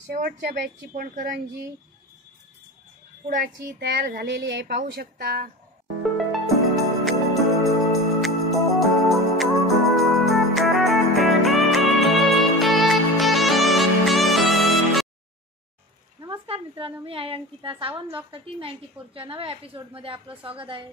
शेवटच्या बॅचची पण करंजी पुडाची तयार झालेली आहे, पाहू शकता। नमस्कार मित्रांनो, मी आहे अंकिता। सावन ब्लॉग 1394 च्या नव्या एपिसोड मध्ये आपलं स्वागत आहे।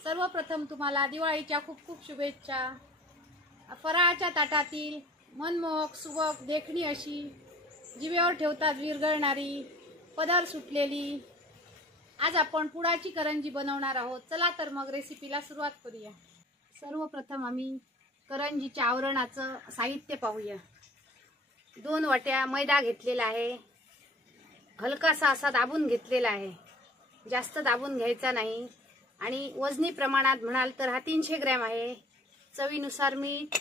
सर्वप्रथम तुम्हाला दिवाळीच्या खूप खूप शुभेच्छा। फराळाच्या ताटातील मनमोहक सुबक देखणी अशी जिभेवर ठेवतात विरघळणारी पदार सुटलेली आज आपण पुडाची करंजी बनवणार आहोत। चला तर मग रेसिपीला सुरुवात करूया। सर्वप्रथम आम्ही करंजीच्या आवरणाचं साहित्य पाहूया। 2 वाट्या मैदा घेतलेला आहे, हलकासा असा दाबून घेतलेला आहे, जास्त दाबून घ्यायचा नाही। आणि वजनी प्रमाणात म्हणाल तर हा 300 ग्रॅम आहे। चवीनुसार मीठ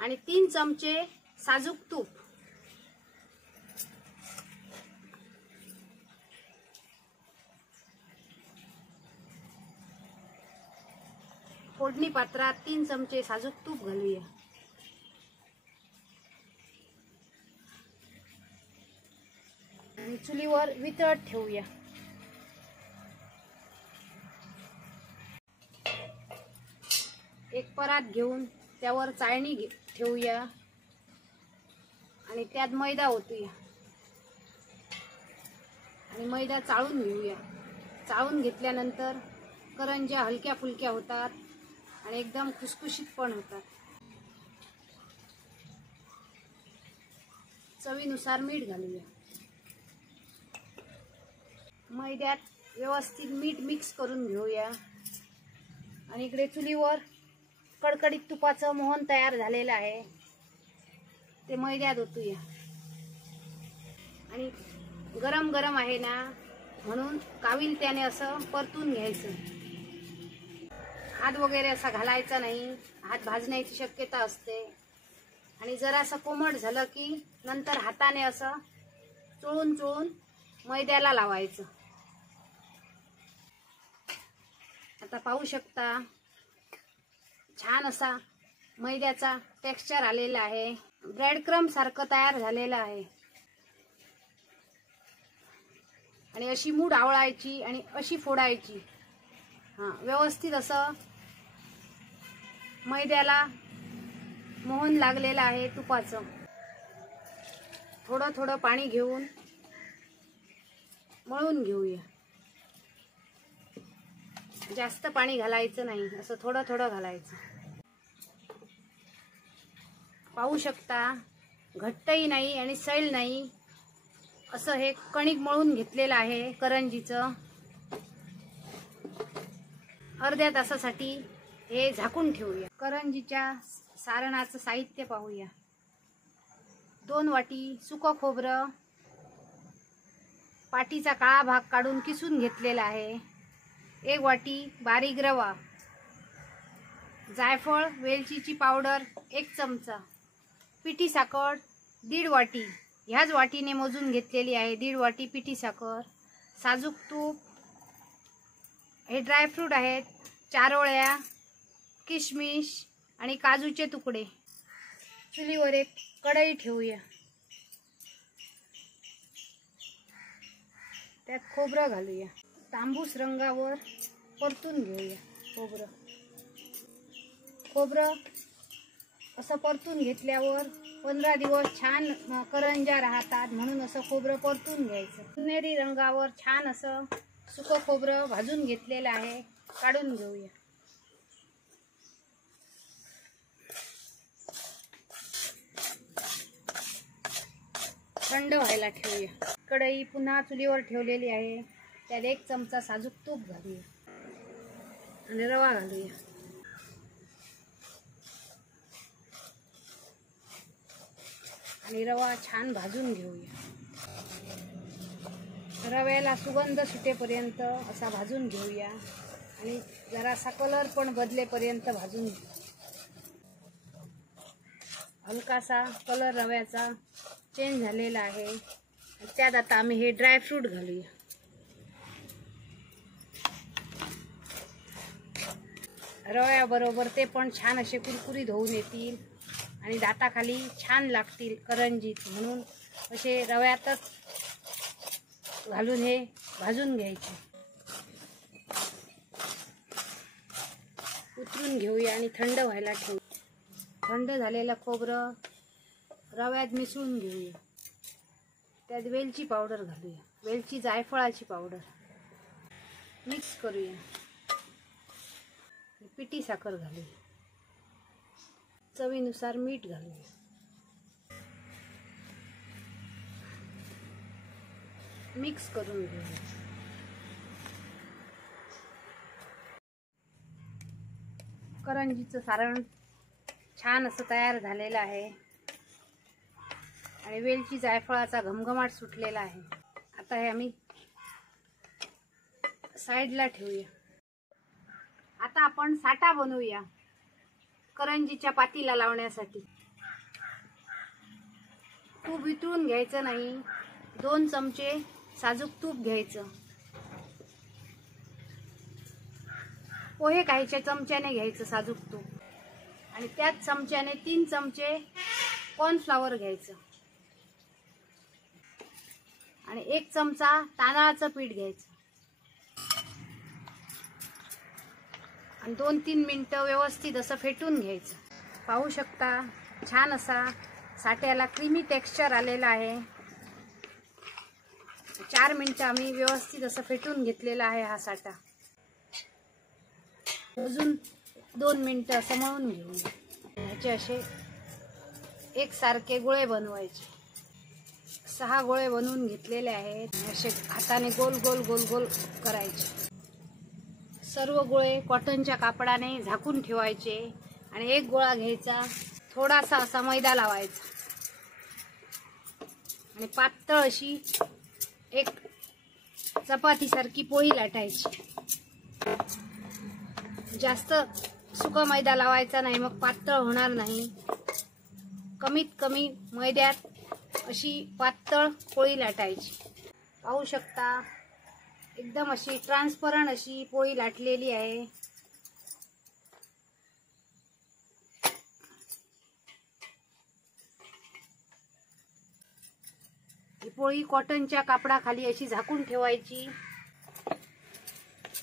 आणि 3 चमचे साजूक तूप। फोडणी पात्रात 3 चमचे साजूक तूप घालूया। आणि चुलीवर वितळत ठेवूया। एक परात घेऊन त्यावर चाळणी ठेवूया आणि त्यात मैदा ओतूया आणि मैदा चाळून घेऊया। चाळून घेतल्यानंतर करंज्या हलक्या फुलक्या होतात आणि एकदम खुसखुशीत पण होतात। चवीनुसार मीठ घालूया। मैद्यात व्यवस्थित मीठ मिक्स करून घेऊया आणि इकडे चुलीवर कडकडीत तुपाचं मोहन तयार झालेलं आहे, ते मैद्यात ओतूया। आणि गरम गरम आहे ना म्हणून काविल त्याने असं परतून घ्यायचं। हात वगैरे असा घालायचा नाही, हात भाजण्याची शक्यता असते। आणि जरासं कोमट झालं की नंतर हाताने असं चोळून चोळून मैद्याला लावायचं। आता पाहू शकता छान असा मैद्याचा टेक्स्चर आलेला आहे, ब्रेड क्रम्ब सारखं तयार झालेलं आहे। आणि अशी मूठ आवळायची आणि अशी फोडायची। व्यवस्थित असं मैद्याला मोहन लागलेलं आहे तुपाचं। थोडं थोडं पाणी घेऊन मळून घेऊया। जास्त पाणी घालायचं नाही, असं थोडं थोडं घालायचं। पाहू शकता घट्टही नाही आणि सैल नाही असं हे कणिक मळून घेतलेलं आहे करंजीचं। अर्ध्या तासासाठी हे झाकून ठेवूया। करंजीच्या सारणाचं साहित्य पाहूया। 2 वाटी सुकं खोबरं पाटीचा काळा भाग काढून किसून घेतलेला आहे, 1 वाटी बारीक रवा, जायफळ वेलचीची पावडर 1 चमचा, पिठी साखर 1.5 वाटी, ह्याच वाटीने मोजून घेतलेली आहे 1.5 वाटी पिठी साखर, साजूक तूप, हे ड्रायफ्रूट आहेत 4 ओळ्या, किशमिश आणि काजूचे तुकडे। चुलीवर एक कढई ठेवूया, त्यात खोबरं घालूया। तांबूस रंगावर परतून घेऊया खोबरं असं परतून घेतल्यावर 15 दिवस छान करंज्या राहतात, म्हणून असं खोबरं परतून घ्यायचं। सोनेरी रंगावर छान असं सुकं खोबरं भाजून घेतलेलं आहे, काढून घेऊया। थंड व्हायला ठेवूया। कढई पुन्हा चुलीवर ठेवलेली आहे, त्यात 1 चमचा साजूक तूप घालूया आणि रवा घालूया। आणि रवा छान भाजून घेऊया। रव्याला सुगंध सुटेपर्यंत असा भाजून घेऊया आणि जरासा कलर पण बदलेपर्यंत भाजून घेऊया। हलकासा कलर रव्याचा चेंज झालेला आहे, त्यात आता आम्ही हे ड्रायफ्रूट घालूया। रव्याबरोबर ते पण छान असे कुरकुरीत होऊन येतील। आणि दाताखाली छान लागतील करंजीत म्हणून असे रव्यातच घालून हे भाजून घ्यायचे. उतरून घेऊया आणि थंड व्हायला ठेवू. थंड झालेलं खोबरं रव्यात मिसळून घेऊया. त्यात वेलची पावडर घालूया, वेलची जायफळाची पावडर मिक्स करूया. पिठी साखर घालूया, चवीनुसार मीठ घालूया. मिक्स करून घेऊया. करंजीचं सारण छान असं तयार झालेलं आहे आणि वेलची जायफळाचा घमघमाट सुटलेला आहे. आता हे आम्ही साईडला ठेवूया. आता आपण साठा बनवूया करंजीच्या पातीला लावण्यासाठी. तूप वितळून घ्यायचं नाही. 2 चमचे साजूक तूप घ्यायचं. पोहे खायच्या चमच्याने घ्यायचं साजूक तूप आणि त्याच चमच्याने 3 चमचे कॉर्नफ्लॉवर घ्यायचं आणि 1 चमचा तांदळाचं पीठ घ्यायचं आणि 2-3 मिनिटं व्यवस्थित असं फेटून घ्यायचं. पाहू शकता छान असा साठ्याला क्रीमी टेक्स्चर आलेला आहे. 4 मिनिटं आम्ही व्यवस्थित असं फेटून घेतलेला आहे हा साठा. अजून 2 मिनिटं असं मळून घेऊ. याचे असे एकसारखे गोळे बनवायचे. 6 गोळे बनवून घेतलेले आहेत. असे हाताने गोल गोल गोल गोल करायचे. सर्व गोळे कॉटनच्या कापडाने झाकून ठेवायचे आणि एक गोळा घ्यायचा, थोडासा असा मैदा लावायचा आणि पातळ अशी एक चपातीसारखी पोळी लाटायची. जास्त सुका मैदा लावायचा नाही, मग पातळ होणार नाही. कमीत कमी मैद्यात अशी पातळ पोळी लाटायची. पाहू शकता एकदम अशी ट्रान्सपरंट अशी पोळी लाटलेली आहे. ही पोळी कॉटनच्या कापडाखाली अशी झाकून ठेवायची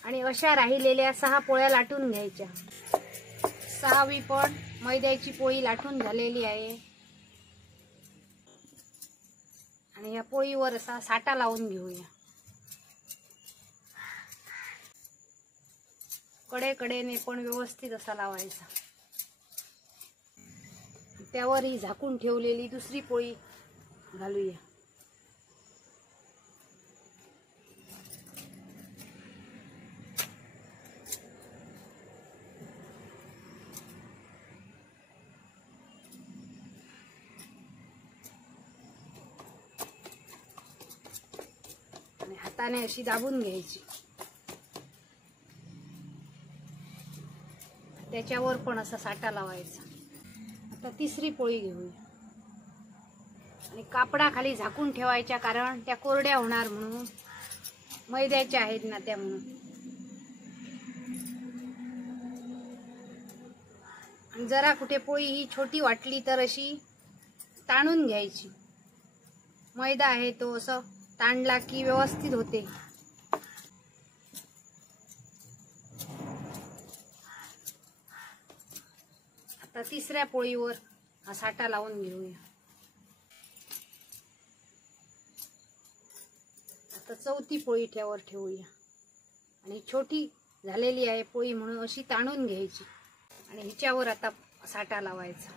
आणि अशा राहिलेल्या 6 पोळ्या लाटून घ्यायच्या. 6वी पण मैद्याची पोळी लाटून झालेली आहे आणि या पोळीवर असा साठा लावून घेऊया. कडेकडेने पण व्यवस्थित असा लावायचा. त्यावर ही झाकून ठेवलेली दुसरी पोळी घालूया. आणि हाताने अशी दाबून घ्यायची. त्याच्यावर पण असा साठा लावायचा. आता तिसरी पोळी घेऊया आणि कापडाखाली झाकून ठेवायच्या, कारण त्या कोरड्या होणार म्हणून. मैद्याच्या आहेत ना त्या म्हणून. आणि जरा कुठे पोळी ही छोटी वाटली तर अशी ताणून घ्यायची. मैदा आहे तो असं ताणला की व्यवस्थित होते. आता तिसऱ्या पोळीवर हा साठा लावून घेऊया. आता चौथी पोळी त्यावर ठेवूया आणि छोटी झालेली आहे पोळी म्हणून अशी ताणून घ्यायची आणि हिच्यावर आता साठा लावायचा.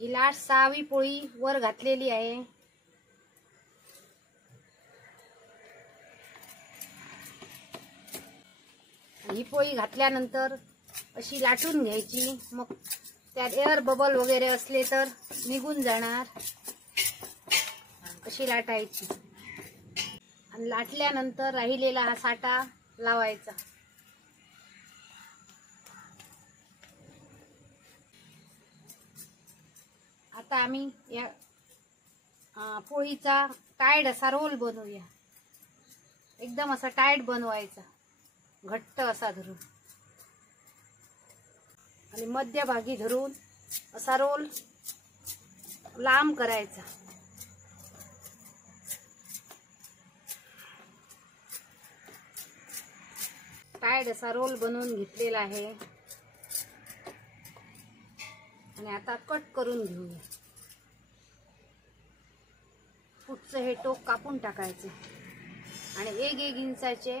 ही लास्ट 6वी पोळी वर घातलेली आहे. ही पोळी घातल्यानंतर अशी लाटून घ्यायची. मग त्यात एअर बबल वगैरे असले तर निघून जाणार. अशी लाटायची आणि लाटल्यानंतर राहिलेला हा साठा लावायचा. आता आम्ही या पोळीचा टाईट असा रोल बनवूया. एकदम असा टाईट बनवायचा, घट्ट असा धरून. आणि मध्यभागी धरून असा रोल लांब करायचा. टाईट असा रोल बनवून घेतलेला आहे आणि आता कट करून घेऊया. पुढचं हे टोक कापून टाकायचं आणि 1-1 इंचाचे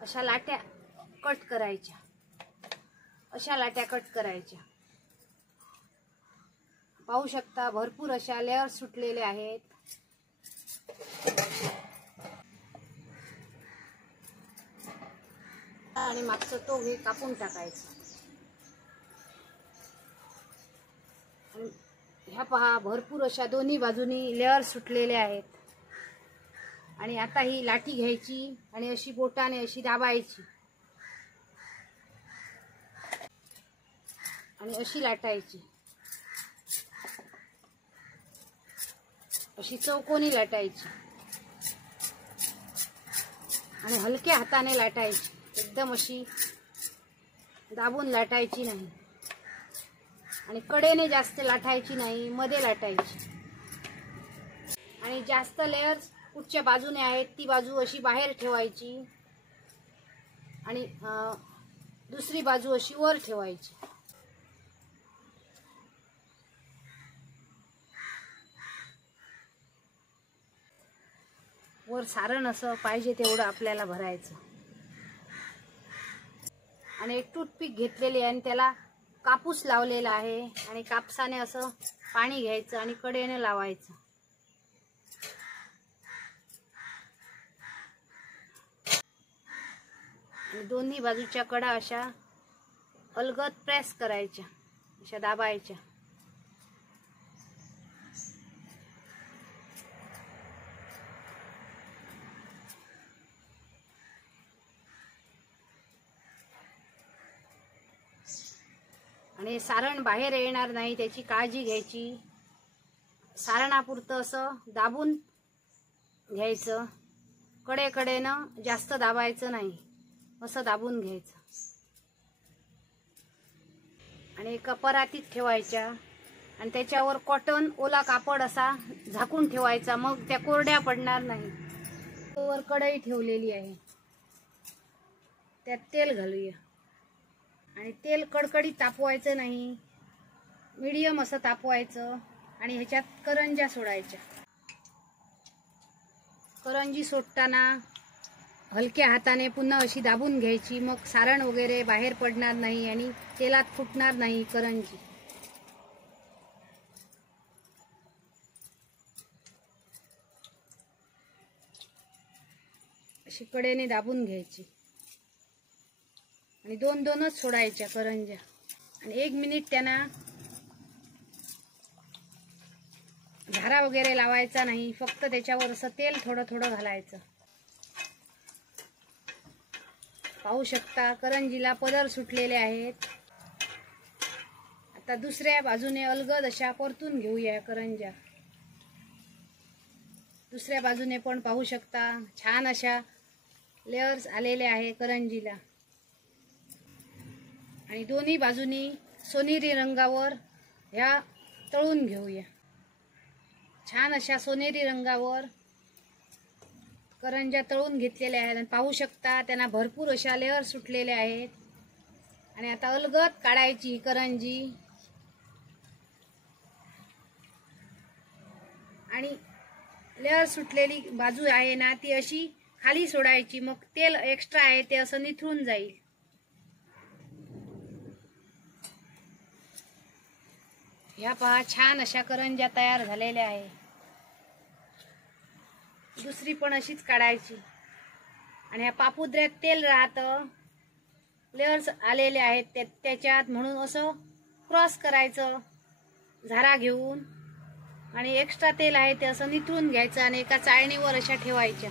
अशा लाट्या कट करायच्या. अशा लाट्या कट करायच्या. पाहू शकता भरपूर अशा लेअर सुटलेले आहेत. आणि मागचं टोक हे कापून टाकायचं. आणि ह्या पहा भरपूर अशा दोन्ही बाजूनी लेअर सुटलेले आहेत. आणि आता ही लाटी घ्यायची आणि अशी बोटाने अशी दाबायची आणि अशी लाटायची. अशी चौकोनी लाटायची आणि हलक्या हाताने लाटायची. एकदम अशी दाबून लाटायची नाही आणि कडेने जास्त लाटायची नाही, मध्ये लाटायची. आणि जास्त लेयर्स कुठच्या बाजूने आहेत ती बाजू अशी बाहेर ठेवायची आणि दुसरी बाजू अशी वर ठेवायची. वर सारण असं पाहिजे तेवढं आपल्याला भरायचं. आणि एक टूथपिक घेतलेली आहे आणि त्याला कापूस लावलेला आहे आणि कापसाने असं पाणी घ्यायचं आणि कडेने लावायचं. आणि दोन्ही बाजूच्या कडा अशा अलगद प्रेस करायच्या, अशा दाबायच्या. आणि सारण बाहेर येणार नाही त्याची काळजी घ्यायची. सारणापुरतं असं दाबून घ्यायचं. कडेकडेनं जास्त दाबायचं नाही, असं दाबून घ्यायचं. आणि एका परातीत ठेवायच्या आणि त्याच्यावर कॉटन ओला कापड असा झाकून ठेवायचा. मग त्या कोरड्या पडणार नाही. वर कढई ठेवलेली आहे, त्यात तेल घालूया. आणि तेल कडकडीत तापवायचं नाही, मीडियम असं तापवायचं. आणि ह्याच्यात करंज्या सोडायच्या. करंजी सोडताना हलक्या हाताने पुन्हा अशी दाबून घ्यायची. मग सारण वगैरे बाहेर पडणार नाही आणि तेलात फुटणार नाही करंजी. अशी कडेने दाबून घ्यायची आणि 2-2च सोडायच्या करंज्या. आणि 1 मिनिट त्यांना झारा वगैरे लावायचा नाही, फक्त त्याच्यावर असं तेल थोडं थोडं घालायचं. पाहू शकता करंजीला पदर सुटलेले आहेत. आता दुसऱ्या बाजूने अलगद अशा परतून घेऊया करंज्या. दुसऱ्या बाजूने पण पाहू शकता छान अशा लेयर्स आलेले आहे करंजीला. आणि दोन्ही बाजूनी सोनेरी रंगावर ह्या तळून घेऊया. छान अशा सोनेरी रंगावर करंज्या तळून घेतलेल्या आहेत. आणि पाहू शकता त्यांना भरपूर अशा लेअर सुटलेल्या आहेत. आणि आता अलगद काढायची करंजी. आणि लेअर सुटलेली बाजू आहे ना ती अशी खाली सोडायची. मग तेल एक्स्ट्रा आहे ते असं निथळून जाईल. ह्या पहा छान अशा करंज्या तयार झालेल्या आहे. दुसरी पण अशीच काढायची. आणि ह्या पापुद्र्यात तेल राहतं, लेयर्स आलेले आहेत त्याच्यात, म्हणून असं क्रॉस करायचं झारा घेऊन. आणि एक्स्ट्रा तेल आहे ते असं निथळून घ्यायचं आणि एका चाळणीवर अशा ठेवायच्या.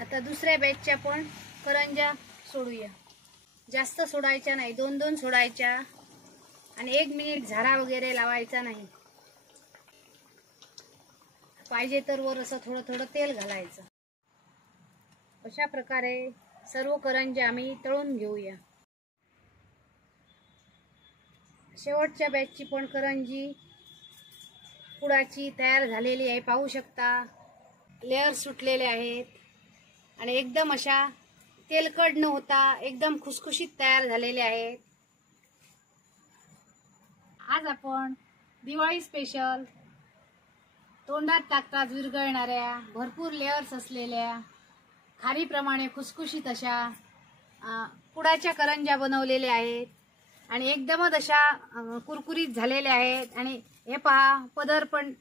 आता दुसऱ्या बॅचच्या पण करंज्या सोडूया. जास्त सोडायच्या नाही, 2-2 सोडायच्या. आणि 1 मिनिट झारा वगैरे लावायचा नाही. पाहिजे तर वर असं थोडं थोडं तेल घालायचं। अशा प्रकारे सर्व करंजी आम्ही तळून घेऊया। शेवटच्या बॅचची पण करंजी पुडाची तयार झालेली आहे, पाहू शकता लेयर सुटलेले आहेत आणि एकदम अशा तेलकट न होता एकदम खुसखुशीत तयार झालेले आहेत। आज आपण दिवाळी स्पेशल तोंडात टाकताच विरघळणाऱ्या भरपूर लेयर्स असलेल्या खारीप्रमाणे खुसखुशीत अशा पुडाच्या करंज्या बनवलेल्या आहेत आणि एकदमच अशा कुरकुरीत झालेल्या आहेत। आणि हे पहा पदर पण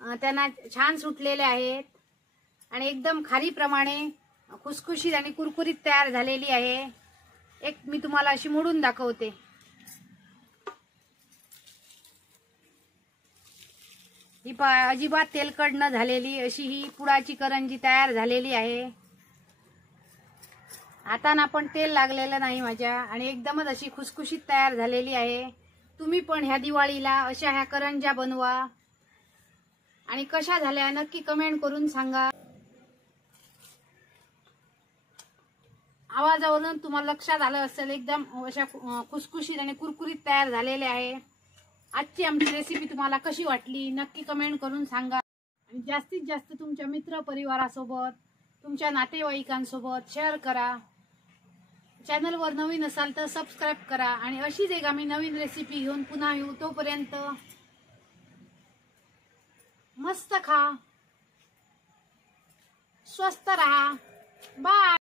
त्यांना छान सुटलेले आहेत आणि एकदम खारीप्रमाणे खुसखुशीत आणि कुरकुरीत तयार झालेली आहे। एक मी तुम्हाला अशी मोडून दाखवते। ही पहा अजिबात तेलकट न झालेली अशी ही पुडाची करंजी तयार झालेली आहे। हातांना पण तेल लागलेलं नाही माझ्या आणि एकदमच अशी खुसखुशीत तयार झालेली आहे। तुम्ही पण ह्या दिवाळीला अशा ह्या करंज्या बनवा आणि कशा झाल्या नक्की कमेंट करून सांगा। आवाजावरून तुम्हाला लक्षात आलं असेल एकदम अशा खुसखुशीत आणि कुरकुरीत तयार झालेले आहे। आजची आमची रेसिपी तुम्हाला कशी वाटली नक्की कमेंट करून सांगा आणि जास्तीत जास्त तुमच्या मित्र परिवारासोबत तुमच्या नातेवाईकांसोबत शेअर करा। चॅनलवर नवीन असाल तर सबस्क्राइब करा आणि अशीच एक आम्ही नवीन रेसिपी घेऊन पुन्हा येऊ। तोपर्यंत मस्त खा, स्वस्त रहा, बाय।